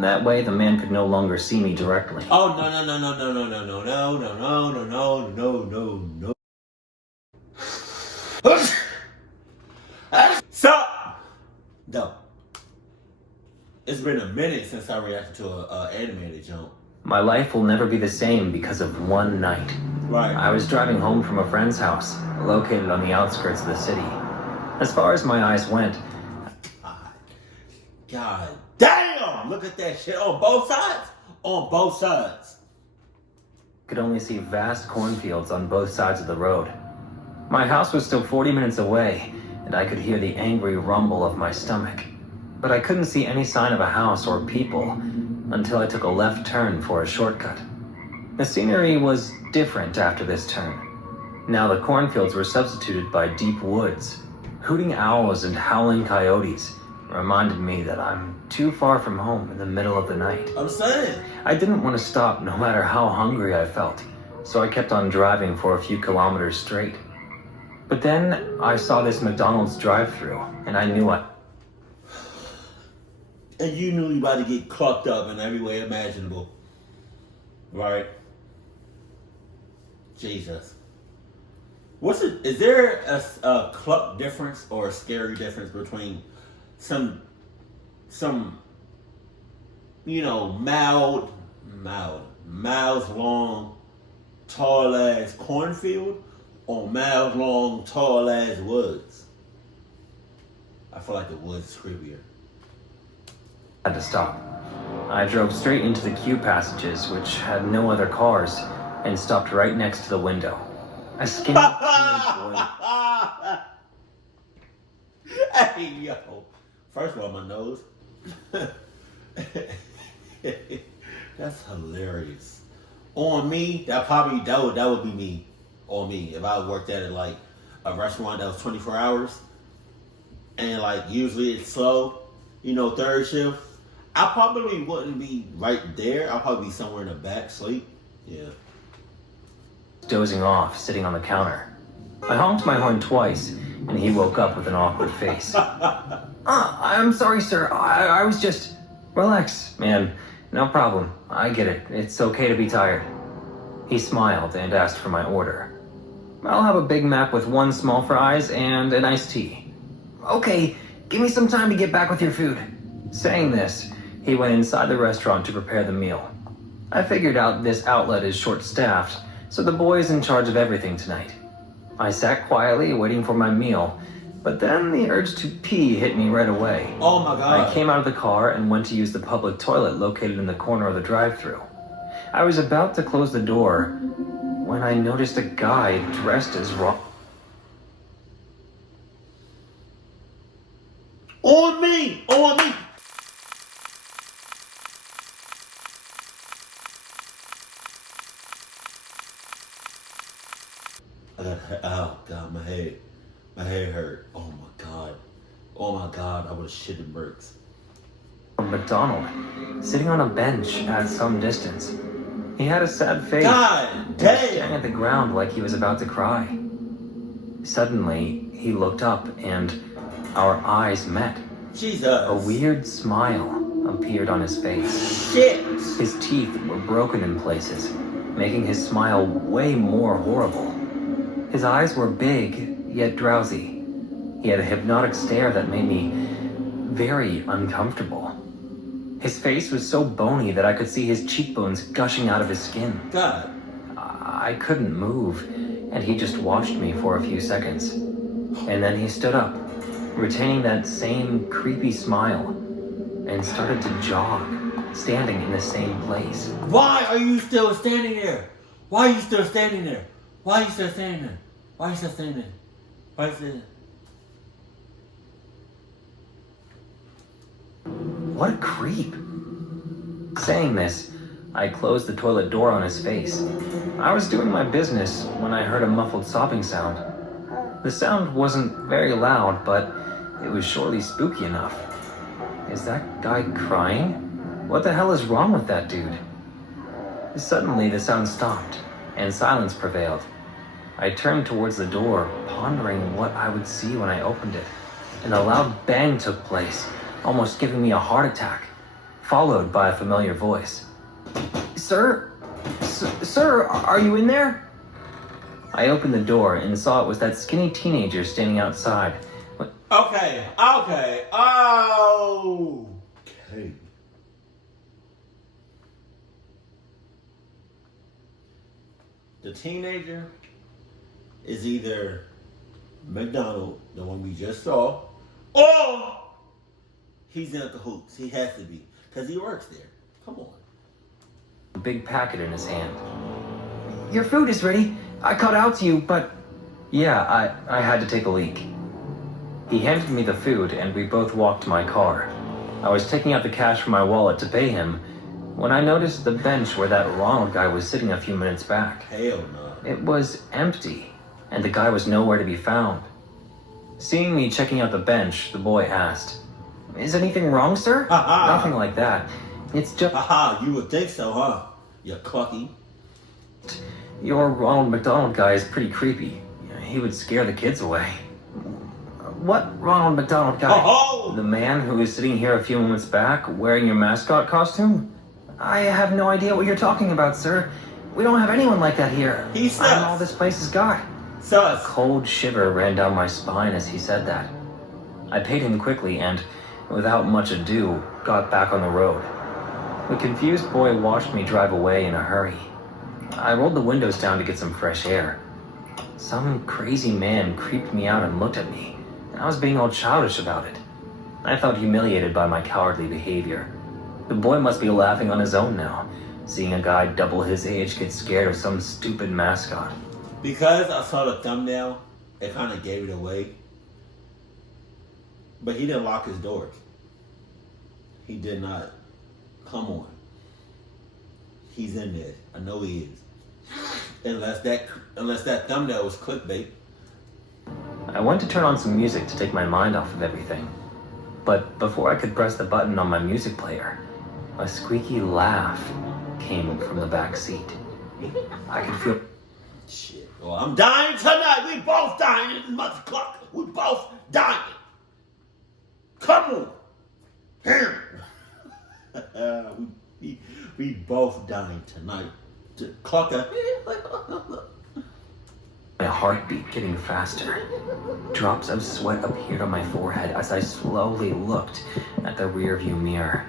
That way, the man could no longer see me directly. Oh, no, no, no, no, no, no, no, no, no, no, no, no, no, no, no. Sup? No. It's been a minute since I reacted to a animated jump. My life will never be the same because of one night. Right. I was driving home from a friend's house, located on the outskirts of the city. As far as my eyes went, God damn! Look at that shit on both sides. On both sides. could only see vast cornfields on both sides of the road. My house was still 40 minutes away, and I could hear the angry rumble of my stomach. But I couldn't see any sign of a house or people until I took a left turn for a shortcut. The scenery was different after this turn. Now the cornfields were substituted by deep woods. Hooting owls and howling coyotes reminded me that I'm too far from home in the middle of the night. I'm saying. I didn't want to stop no matter how hungry I felt, so I kept on driving for a few kilometers straight. But then I saw this McDonald's drive-thru, and I knew And you knew you about to get clucked up in every way imaginable. Right? Jesus. Is there a cluck difference or a scary difference between some miles long, tall ass cornfield or miles long, tall ass woods? I feel like the woods is creepier. I had to stop. I drove straight into the queue passages, which had no other cars, and stopped right next to the window. A skinny teenage boy. Hey, yo. First of all, my nose. That's hilarious. On me, that would be me. On me. If I worked at like a restaurant that was 24 hours, and like usually it's slow, third shift, I probably wouldn't be right there. I'll probably be somewhere in the back, sleep. Yeah. Dozing off, sitting on the counter. I honked my horn twice, and he woke up with an awkward face. I'm sorry, sir. I was just... Relax, man. No problem. I get it. It's okay to be tired. He smiled and asked for my order. I'll have a Big Mac with 1 small fries and an iced tea. Okay, give me some time to get back with your food. Saying this, he went inside the restaurant to prepare the meal. I figured out this outlet is short-staffed, so the boy is in charge of everything tonight. I sat quietly waiting for my meal, but then the urge to pee hit me right away. Oh my God. I came out of the car and went to use the public toilet located in the corner of the drive-thru. I was about to close the door when I noticed a guy dressed as On me! Oh God, my head hurt. Oh my God, I would have shit in bricks. McDonald, sitting on a bench at some distance. He had a sad face. God damn! Staring at the ground like he was about to cry. Suddenly, he looked up and our eyes met. Jesus. A weird smile appeared on his face. Shit. His teeth were broken in places, making his smile way more horrible. His eyes were big, yet drowsy. He had a hypnotic stare that made me very uncomfortable. His face was so bony that I could see his cheekbones gushing out of his skin. God. I couldn't move, and he just watched me for a few seconds. And then he stood up, retaining that same creepy smile, and started to jog, standing in the same place. Why are you still standing there? Why are you still standing there? Why are you still standing there? Why are you still standing there? Why are you still... What a creep. Saying this, I closed the toilet door on his face. I was doing my business when I heard a muffled sobbing sound. The sound wasn't very loud, but it was surely spooky enough. Is that guy crying? What the hell is wrong with that dude? Suddenly, the sound stopped, and silence prevailed. I turned towards the door, pondering what I would see when I opened it, and a loud bang took place, almost giving me a heart attack. followed by a familiar voice. Sir? Sir, are you in there? I opened the door and saw it was that skinny teenager standing outside. Okay. The teenager is either McDonald, the one we just saw, or he's in cahoots. He has to be, because he works there. Come on. A big packet in his hand. Your food is ready. I called out to you, but... Yeah, I had to take a leak. He handed me the food, and we both walked to my car. I was taking out the cash from my wallet to pay him when I noticed the bench where that Ronald guy was sitting a few minutes back. Hell no. It was empty, and the guy was nowhere to be found. Seeing me checking out the bench, the boy asked, Is anything wrong, sir? Nothing like that. It's just... Haha, you would think so, huh? You clucky. Your Ronald McDonald guy is pretty creepy. He would scare the kids away. What Ronald McDonald guy? Oh! The man who was sitting here a few moments back wearing your mascot costume? I have no idea what you're talking about, sir. We don't have anyone like that here. He sus. I'm all this place has got. Sus. A cold shiver ran down my spine as he said that. I paid him quickly and, without much ado, got back on the road. The confused boy watched me drive away in a hurry. I rolled the windows down to get some fresh air. Some crazy man creeped me out and looked at me. I was being all childish about it. I felt humiliated by my cowardly behavior. The boy must be laughing on his own now, seeing a guy double his age get scared of some stupid mascot. Because I saw the thumbnail, it kind of gave it away. But he didn't lock his doors. He did not. Come on. He's in there. I know he is. Unless that thumbnail was clickbait. I went to turn on some music to take my mind off of everything. But before I could press the button on my music player, a squeaky laugh came from the back seat. I could feel... Shit. Well, I'm dying tonight. We both dying in the mother clock. We both dying. Come on. we both dying tonight. Clucker. My heartbeat getting faster. Drops of sweat appeared on my forehead as I slowly looked at the rearview mirror.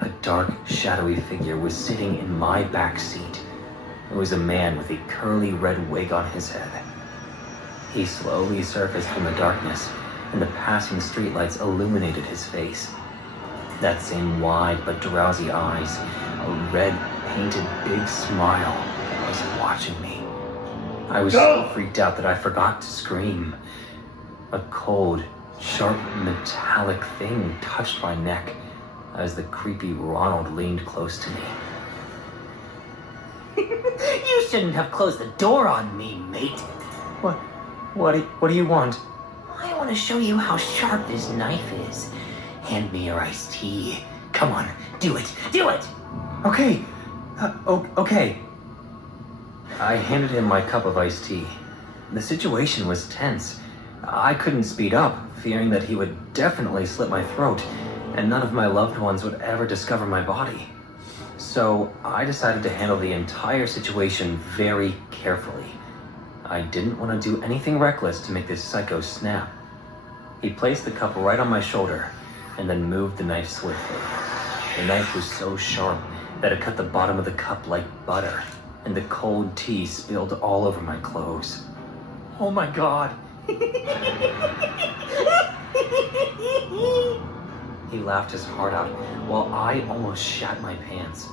A dark, shadowy figure was sitting in my back seat. It was a man with a curly red wig on his head. He slowly surfaced from the darkness, and the passing streetlights illuminated his face. That same wide but drowsy eyes, a red, painted big smile, was watching me. I was so freaked out that I forgot to scream. A cold, sharp, metallic thing touched my neck as the creepy Ronald leaned close to me. You shouldn't have closed the door on me, mate. What do you want? I want to show you how sharp this knife is. Hand me your iced tea. Come on, do it. Okay. Okay. I handed him my cup of iced tea. The situation was tense. I couldn't speed up, fearing that he would definitely slit my throat, and none of my loved ones would ever discover my body. So I decided to handle the entire situation very carefully. I didn't want to do anything reckless to make this psycho snap. He placed the cup right on my shoulder, and then moved the knife swiftly. The knife was so sharp that it cut the bottom of the cup like butter, and the cold tea spilled all over my clothes. Oh my God. He laughed his heart out while I almost shat my pants.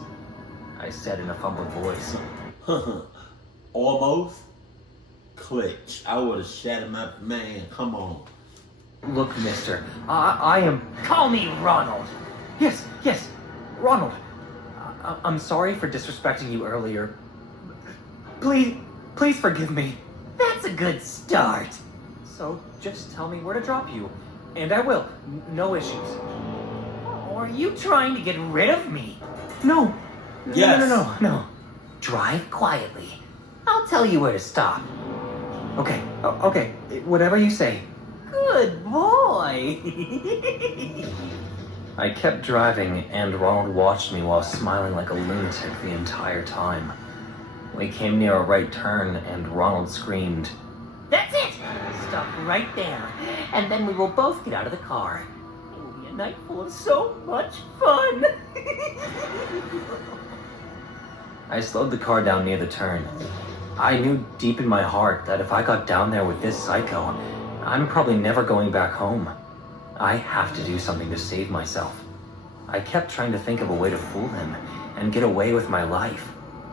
I said in a fumbled voice. Almost? Clutch. I would have shat him up, man. Come on. Look, mister, I am... Call me Ronald. Yes, Ronald. I'm sorry for disrespecting you earlier. Please forgive me. That's a good start. So just tell me where to drop you, and I will. No issues. Or are you trying to get rid of me? No. Yes. No. Drive quietly. I'll tell you where to stop. Okay, whatever you say. Good boy. I kept driving, and Ronald watched me while smiling like a lunatic the entire time. We came near a right turn, and Ronald screamed, That's it! Stop right there, and then we will both get out of the car. It will be a night full of so much fun! I slowed the car down near the turn. I knew deep in my heart that if I got down there with this psycho, I'm probably never going back home. I have to do something to save myself. I kept trying to think of a way to fool him and get away with my life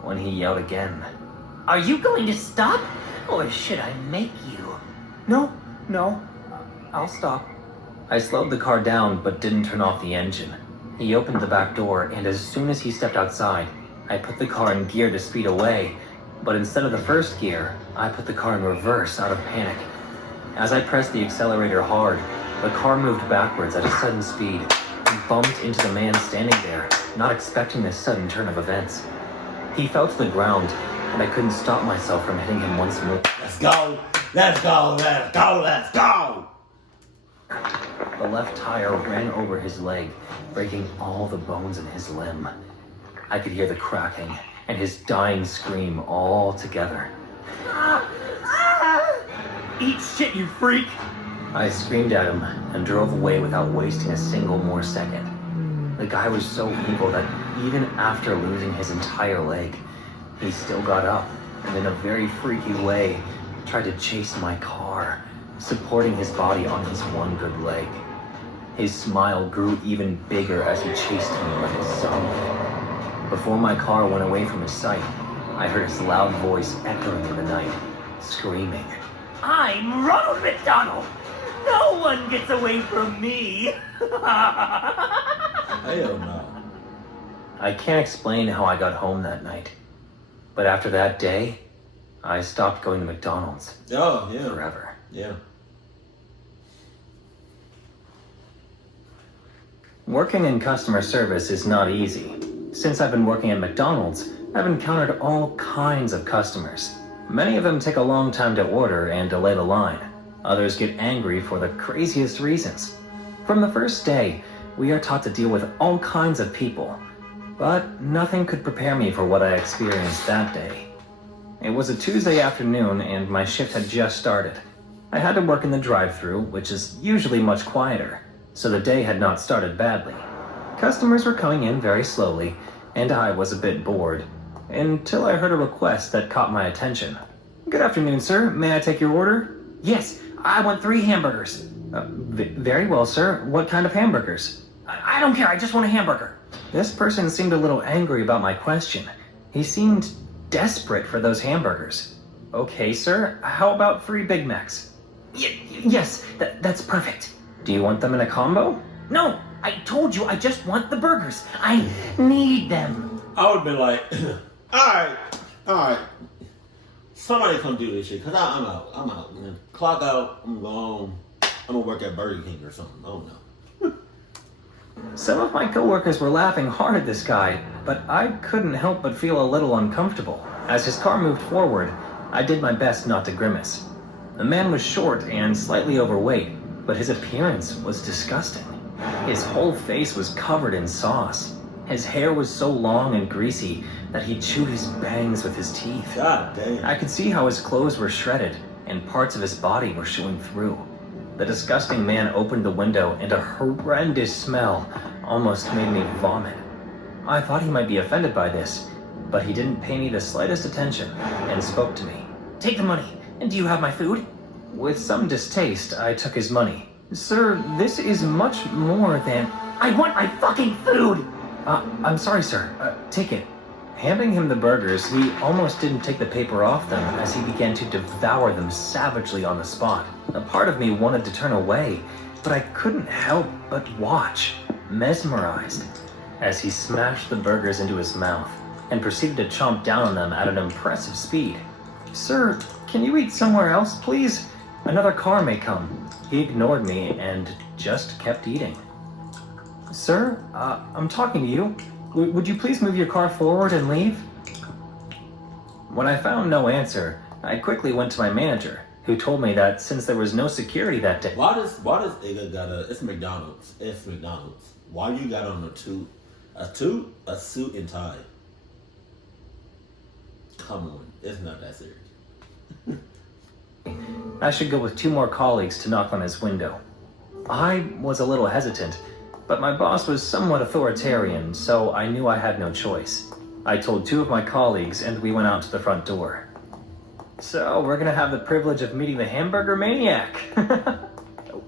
when he yelled again. Are you going to stop? Or should I make you? No, I'll stop. I slowed the car down but didn't turn off the engine. He opened the back door, and as soon as he stepped outside, I put the car in gear to speed away, but instead of the first gear, I put the car in reverse out of panic. As I pressed the accelerator hard, the car moved backwards at a sudden speed and bumped into the man standing there, not expecting this sudden turn of events. He fell to the ground, and I couldn't stop myself from hitting him once more. Let's go! Let's go! Let's go! Let's go! The left tire ran over his leg, breaking all the bones in his limb. I could hear the cracking and his dying scream all together. Eat shit, you freak! I screamed at him and drove away without wasting a single more second. The guy was so evil that even after losing his entire leg, he still got up and in a very freaky way tried to chase my car, supporting his body on his one good leg. His smile grew even bigger as he chased me like a zombie. Before my car went away from his sight, I heard his loud voice echoing in the night, screaming, I'm Ronald McDonald! No one gets away from me! Hell no. I can't explain how I got home that night. But after that day, I stopped going to McDonald's Oh, yeah. forever. Yeah. Working in customer service is not easy. Since I've been working at McDonald's, I've encountered all kinds of customers. Many of them take a long time to order and delay the line. Others get angry for the craziest reasons. From the first day, we are taught to deal with all kinds of people, but nothing could prepare me for what I experienced that day. It was a Tuesday afternoon and my shift had just started. I had to work in the drive-thru, which is usually much quieter, so the day had not started badly. Customers were coming in very slowly, and I was a bit bored, until I heard a request that caught my attention. Good afternoon, sir. May I take your order? Yes, I want 3 hamburgers. Very well, sir. What kind of hamburgers? I don't care, I just want a hamburger. This person seemed a little angry about my question. He seemed desperate for those hamburgers. Okay, sir. How about 3 Big Macs? Yes, that's perfect. Do you want them in a combo? No, I told you I just want the burgers. I need them. I would be like, alright. Somebody come do this shit, cause I'm out. Man. Clock out, I'm gone. I'm gonna work at Burger King or something, I don't know. Some of my coworkers were laughing hard at this guy, but I couldn't help but feel a little uncomfortable. As his car moved forward, I did my best not to grimace. The man was short and slightly overweight, but his appearance was disgusting. His whole face was covered in sauce. His hair was so long and greasy that he chewed his bangs with his teeth. God damn. I could see how his clothes were shredded and parts of his body were showing through. The disgusting man opened the window and a horrendous smell almost made me vomit. I thought he might be offended by this, but he didn't pay me the slightest attention and spoke to me. Take the money. And do you have my food? With some distaste, I took his money. Sir, this is much more than... I want my fucking food! I'm sorry, sir. Take it. Handing him the burgers, he almost didn't take the paper off them as he began to devour them savagely on the spot. A part of me wanted to turn away, but I couldn't help but watch, mesmerized, as he smashed the burgers into his mouth and proceeded to chomp down on them at an impressive speed. Sir, can you eat somewhere else, please? Another car may come. He ignored me and just kept eating. Sir, I'm talking to you. Would you please move your car forward and leave? When I found no answer, I quickly went to my manager, who told me that since there was no security that day... Why does Igga gotta... It's McDonald's. Why you got on a suit and tie? Come on, it's not that serious. I should go with 2 more colleagues to knock on his window. I was a little hesitant, but my boss was somewhat authoritarian, so I knew I had no choice. I told 2 of my colleagues, and we went out to the front door. So, we're gonna have the privilege of meeting the hamburger maniac.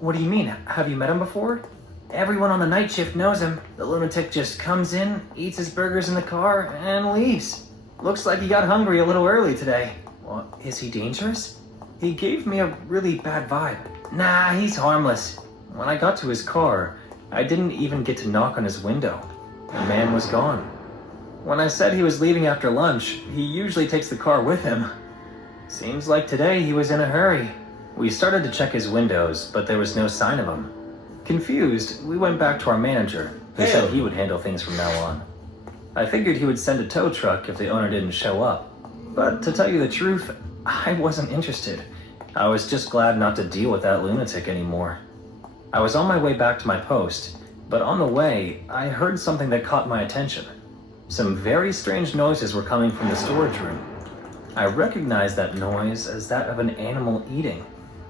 What do you mean? Have you met him before? Everyone on the night shift knows him. The lunatic just comes in, eats his burgers in the car, and leaves. Looks like he got hungry a little early today. Well, is he dangerous? He gave me a really bad vibe. Nah, he's harmless. When I got to his car, I didn't even get to knock on his window. The man was gone. When I said he was leaving after lunch, he usually takes the car with him. Seems like today he was in a hurry. We started to check his windows, but there was no sign of him. Confused, we went back to our manager, who said he would handle things from now on. I figured he would send a tow truck if the owner didn't show up. But to tell you the truth, I wasn't interested. I was just glad not to deal with that lunatic anymore. I was on my way back to my post, but on the way, I heard something that caught my attention. Some very strange noises were coming from the storage room. I recognized that noise as that of an animal eating.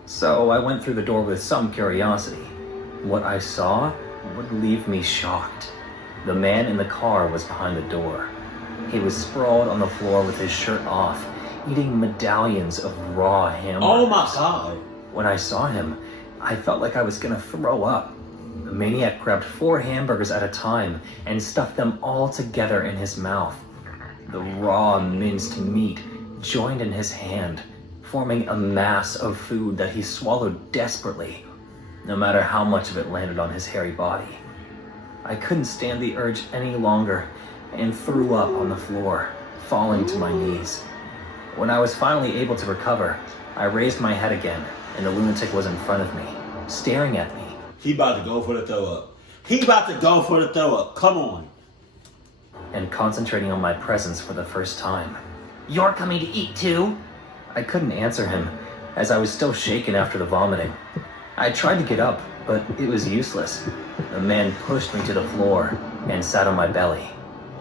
So I went through the door with some curiosity. What I saw would leave me shocked. The man in the car was behind the door. He was sprawled on the floor with his shirt off, eating medallions of raw hamburgers. Oh my God. When I saw him, I felt like I was gonna throw up. The maniac grabbed 4 hamburgers at a time and stuffed them all together in his mouth. The raw minced meat joined in his hand, forming a mass of food that he swallowed desperately, no matter how much of it landed on his hairy body. I couldn't stand the urge any longer and threw up on the floor, falling to my knees. When I was finally able to recover, I raised my head again, and the lunatic was in front of me, staring at me. He about to go for the throw up. He about to go for the throw up. Come on. And concentrating on my presence for the first time. You're coming to eat too? I couldn't answer him, as I was still shaken after the vomiting. I tried to get up, but it was useless. The man pushed me to the floor and sat on my belly.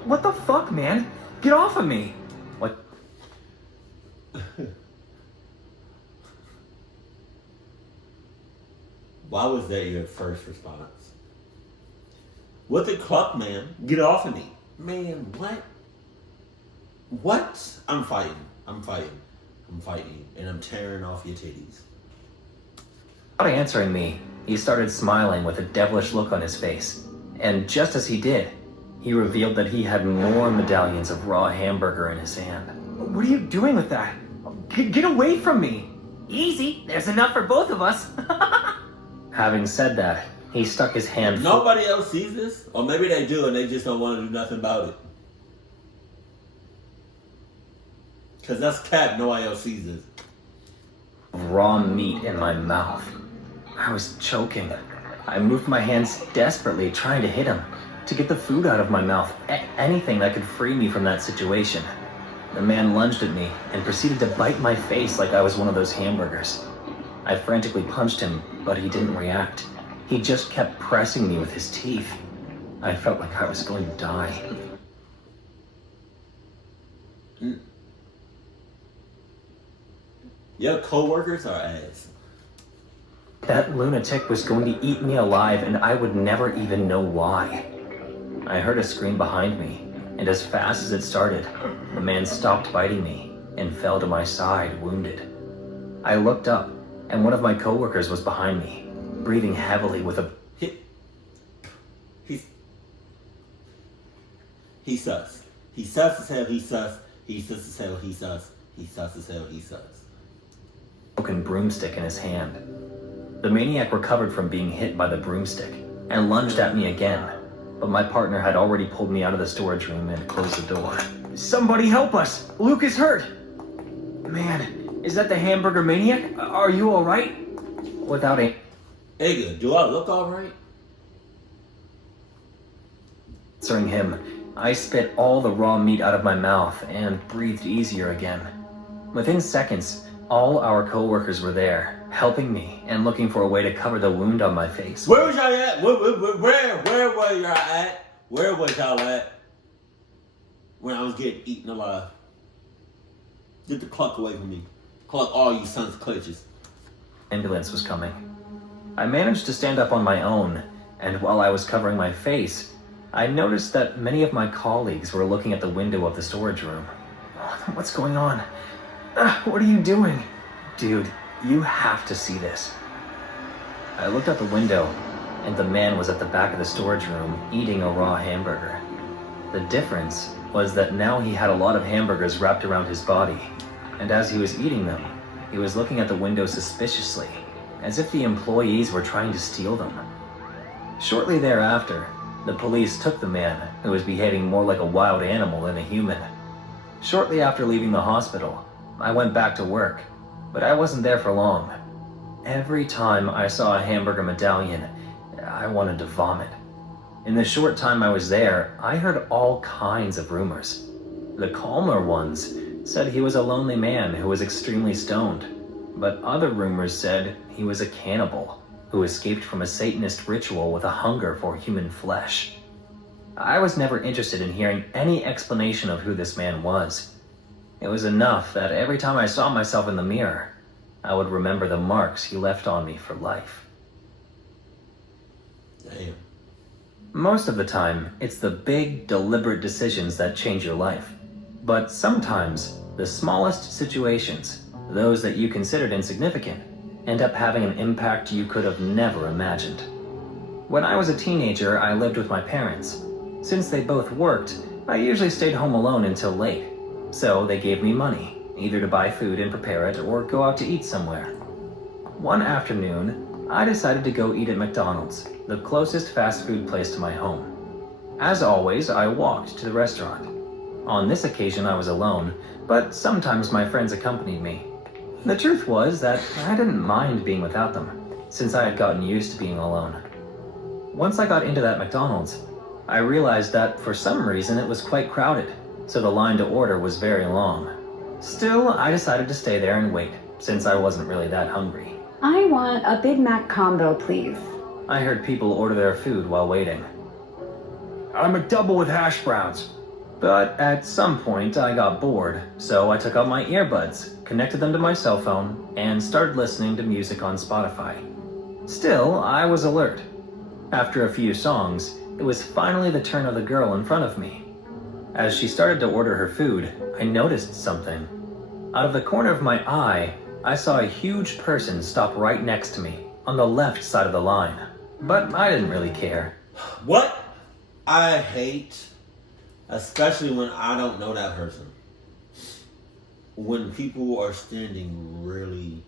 What the fuck, man? Get off of me! What? Why was that your first response? What the fuck, man? Get off of me. Man, what? What? I'm fighting. And I'm tearing off your titties. Without answering me, he started smiling with a devilish look on his face. And just as he did, he revealed that he had more medallions of raw hamburger in his hand. What are you doing with that? Get away from me! Easy, there's enough for both of us. Having said that, he stuck his hand... Nobody else sees this? Or maybe they do and they just don't want to do nothing about it. Because that's cap, nobody else sees this. Raw meat in my mouth. I was choking. I moved my hands desperately, trying to hit him, to get the food out of my mouth, anything that could free me from that situation. The man lunged at me and proceeded to bite my face like I was one of those hamburgers. I frantically punched him, but he didn't react. He just kept pressing me with his teeth. I felt like I was going to die. Your co-workers are ass. That lunatic was going to eat me alive, and I would never even know why. I heard a scream behind me, and as fast as it started, the man stopped biting me and fell to my side, wounded. I looked up, and one of my coworkers was behind me, breathing heavily with a... He's sus. He's sus as hell, he's sus. He's sus as hell, he's sus. He's sus as hell, he's sus. Broken broomstick in his hand. The maniac recovered from being hit by the broomstick and lunged at me again, but my partner had already pulled me out of the storage room and closed the door. Somebody help us! Luke is hurt! Man, is that the hamburger maniac? Are you alright? Without a... Nigga, do I look alright? Answering him, I spit all the raw meat out of my mouth and breathed easier again. Within seconds, all our co-workers were there, helping me and looking for a way to cover the wound on my face. Where was y'all at? Where were y'all at? Where was y'all at when I was getting eaten alive? Get the clock away from me. Clock all you sons of clutches. Ambulance was coming. I managed to stand up on my own, and while I was covering my face, I noticed that many of my colleagues were looking at the window of the storage room. What's going on? What are you doing? Dude, you have to see this. I looked out the window, and the man was at the back of the storage room eating a raw hamburger. The difference was that now he had a lot of hamburgers wrapped around his body, and as he was eating them, he was looking at the window suspiciously, as if the employees were trying to steal them. Shortly thereafter, the police took the man, who was behaving more like a wild animal than a human. Shortly after leaving the hospital, I went back to work, but I wasn't there for long. Every time I saw a hamburger medallion, I wanted to vomit. In the short time I was there, I heard all kinds of rumors. The calmer ones said he was a lonely man who was extremely stoned, but other rumors said he was a cannibal who escaped from a Satanist ritual with a hunger for human flesh. I was never interested in hearing any explanation of who this man was. It was enough that every time I saw myself in the mirror, I would remember the marks he left on me for life. Damn. Most of the time, it's the big, deliberate decisions that change your life. But sometimes, the smallest situations, those that you considered insignificant, end up having an impact you could have never imagined. When I was a teenager, I lived with my parents. Since they both worked, I usually stayed home alone until late. So they gave me money, either to buy food and prepare it or go out to eat somewhere. One afternoon, I decided to go eat at McDonald's, the closest fast food place to my home. As always, I walked to the restaurant. On this occasion, I was alone, but sometimes my friends accompanied me. The truth was that I didn't mind being without them, since I had gotten used to being alone. Once I got into that McDonald's, I realized that for some reason it was quite crowded, so the line to order was very long. Still, I decided to stay there and wait, since I wasn't really that hungry. I want a Big Mac combo, please. I heard people order their food while waiting. I'm a double with hash browns. But at some point I got bored, so I took out my earbuds, connected them to my cell phone, and started listening to music on Spotify. Still, I was alert. After a few songs, it was finally the turn of the girl in front of me. As she started to order her food, I noticed something. Out of the corner of my eye, I saw a huge person stop right next to me, on the left side of the line. But I didn't really care. What I hate, especially when I don't know that person, when people are standing really,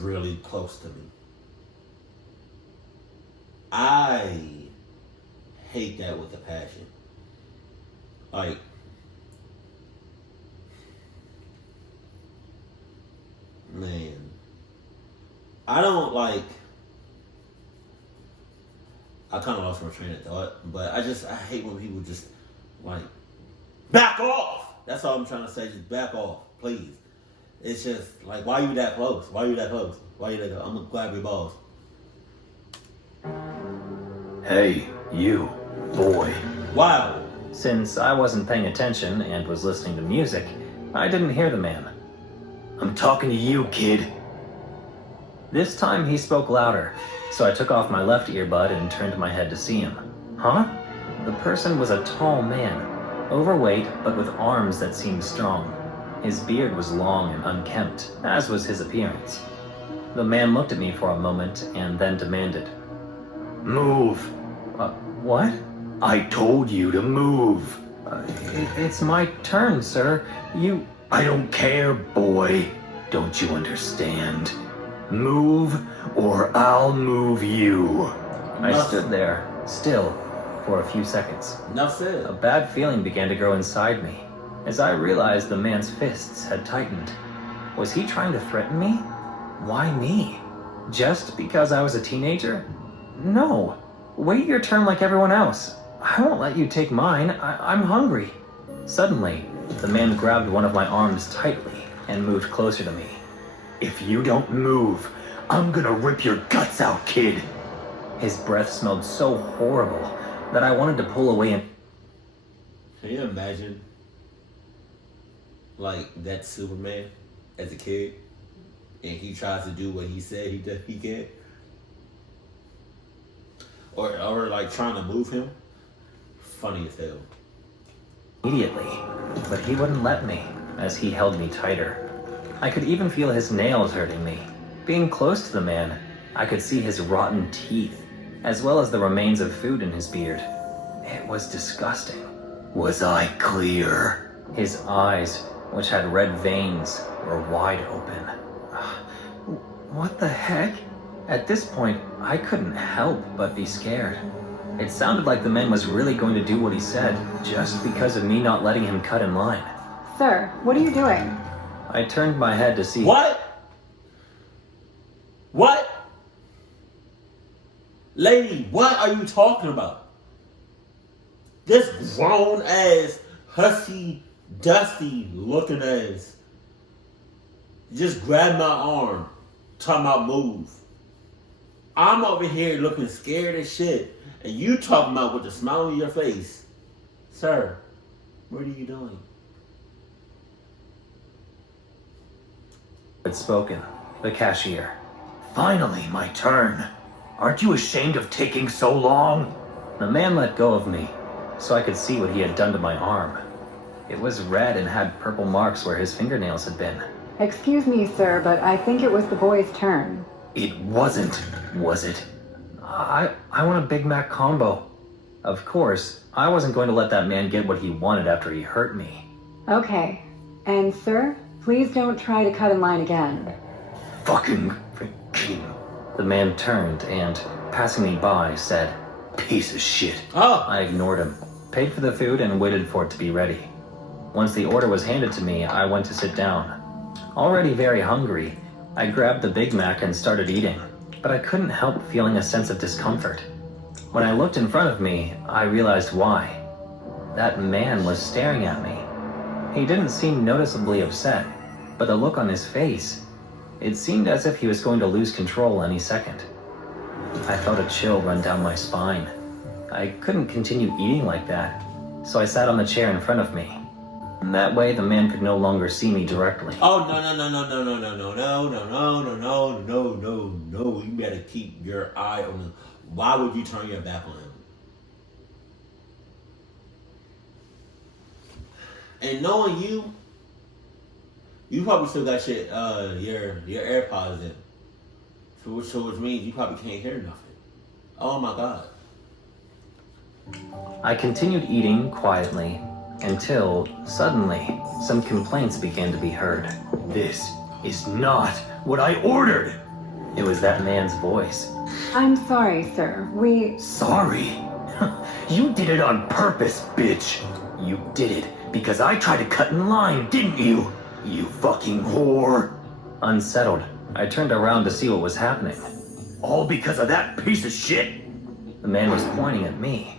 really close to me. I hate that with a passion. Like, man, I don't like, I kind of lost my train of thought, but I hate when people just, like, back off. That's all I'm trying to say, just back off, please. It's just, like, why you that close? Why you that close? Why you that close? I'm gonna grab your balls. Hey, you, boy. Wow. Since I wasn't paying attention and was listening to music, I didn't hear the man. I'm talking to you, kid. This time he spoke louder, so I took off my left earbud and turned my head to see him. Huh? The person was a tall man, overweight but with arms that seemed strong. His beard was long and unkempt, as was his appearance. The man looked at me for a moment and then demanded, "Move." What? I told you to move. It's my turn, sir. I don't care, boy. Don't you understand? Move, or I'll move you. I stood there, still, for a few seconds. Enough said. A bad feeling began to grow inside me, as I realized the man's fists had tightened. Was he trying to threaten me? Why me? Just because I was a teenager? No. Wait your turn like everyone else. I won't let you take mine. I'm hungry. Suddenly, the man grabbed one of my arms tightly and moved closer to me. If you don't move, I'm gonna rip your guts out, kid. His breath smelled so horrible that I wanted to pull away and... Can you imagine, like, that Superman as a kid, and he tries to do what he said he can? Or like, trying to move him? Funny as hell. Immediately, but he wouldn't let me, as he held me tighter. I could even feel his nails hurting me. Being close to the man, I could see his rotten teeth, as well as the remains of food in his beard. It was disgusting. Was I clear? His eyes, which had red veins, were wide open. What the heck? At this point, I couldn't help but be scared. It sounded like the man was really going to do what he said, just because of me not letting him cut in line. Sir, what are you doing? I turned my head to see... What? What? Lady, what are you talking about? This grown ass, hussy, dusty looking ass just grabbed my arm, talking about move. I'm over here looking scared as shit, and you talking about with a smile on your face. Sir, what are you doing? Had spoken, the cashier. Finally, my turn. Aren't you ashamed of taking so long? The man let go of me, so I could see what he had done to my arm. It was red and had purple marks where his fingernails had been. Excuse me, sir, but I think it was the boy's turn. It wasn't, was it? I want a Big Mac combo. Of course, I wasn't going to let that man get what he wanted after he hurt me. Okay. And sir, please don't try to cut in line again. Fucking... The man turned and, passing me by, said, "Piece of shit." Oh. I ignored him, paid for the food, and waited for it to be ready. Once the order was handed to me, I went to sit down. Already very hungry, I grabbed the Big Mac and started eating, but I couldn't help feeling a sense of discomfort. When I looked in front of me, I realized why. That man was staring at me. He didn't seem noticeably upset, but the look on his face, it seemed as if he was going to lose control any second. I felt a chill run down my spine. I couldn't continue eating like that, so I sat on the chair in front of me. That way, the man could no longer see me directly. Oh, no. You better keep your eye on him. Why would you turn your back on him? And knowing you probably still got your AirPods in. So which means you probably can't hear nothing. Oh my God. I continued eating quietly until, suddenly, some complaints began to be heard. "This is not what I ordered!" It was that man's voice. I'm sorry, sir. Sorry? You did it on purpose, bitch. You did it because I tried to cut in line, didn't you? You fucking whore. Unsettled, I turned around to see what was happening. All because of that piece of shit. The man was pointing at me.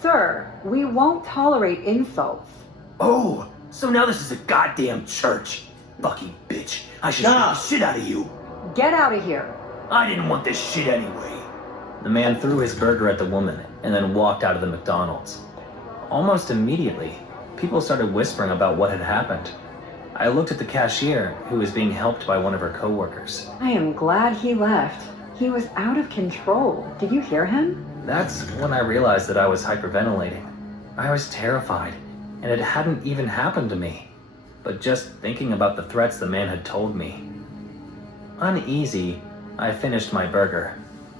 Sir, we won't tolerate insults. Oh, so now this is a goddamn church. Fucking bitch. I should beat the shit out of you. Get out of here. I didn't want this shit anyway. The man threw his burger at the woman and then walked out of the McDonald's. Almost immediately, people started whispering about what had happened. I looked at the cashier, who was being helped by one of her coworkers. I am glad he left. He was out of control. Did you hear him? That's when I realized that I was hyperventilating. I was terrified, and it hadn't even happened to me. But just thinking about the threats the man had told me. Uneasy, I finished my burger.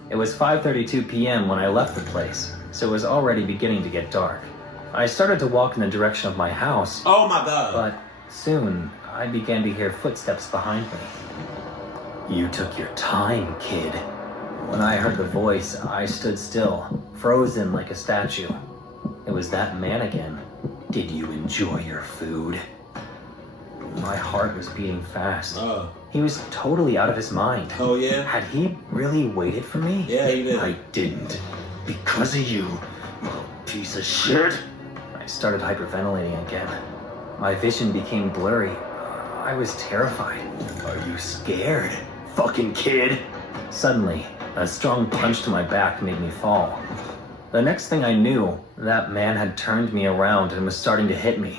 It was 5:32 p.m. when I left the place, so it was already beginning to get dark. I started to walk in the direction of my house. Oh my God. But soon, I began to hear footsteps behind me. You took your time, kid. When I heard the voice, I stood still, frozen like a statue. It was that man again. Did you enjoy your food? My heart was beating fast. Oh. He was totally out of his mind. Oh yeah? Had he really waited for me? Yeah, he did. I didn't. Because of you, little piece of shit. I started hyperventilating again. My vision became blurry. I was terrified. Are you scared, fucking kid? Suddenly, a strong punch to my back made me fall. The next thing I knew, that man had turned me around and was starting to hit me.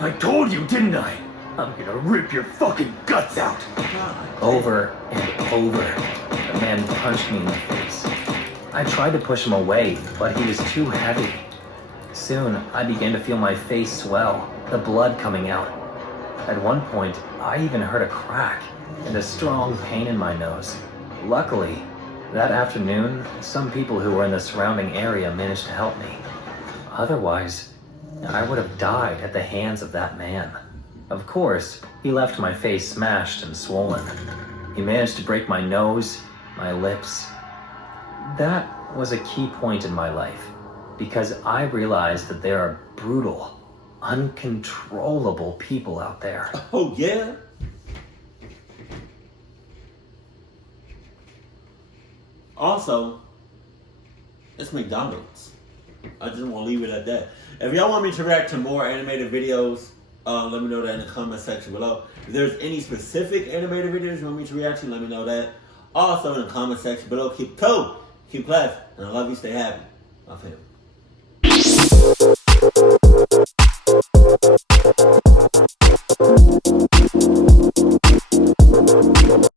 I told you, didn't I? I'm gonna rip your fucking guts out. Over and over, the man punched me in the face. I tried to push him away, but he was too heavy. Soon, I began to feel my face swell, the blood coming out. At one point, I even heard a crack and a strong pain in my nose. Luckily, that afternoon, some people who were in the surrounding area managed to help me. Otherwise, I would have died at the hands of that man. Of course, he left my face smashed and swollen. He managed to break my nose, my lips. That was a key point in my life, because I realized that there are brutal, uncontrollable people out there. Oh, yeah? Also, it's McDonald's. I just want to leave it at that. If y'all want me to react to more animated videos, let me know that in the comment section below. If there's any specific animated videos you want me to react to, let me know that. Also in the comment section below, keep cool, keep class, and I love you, stay happy. My family.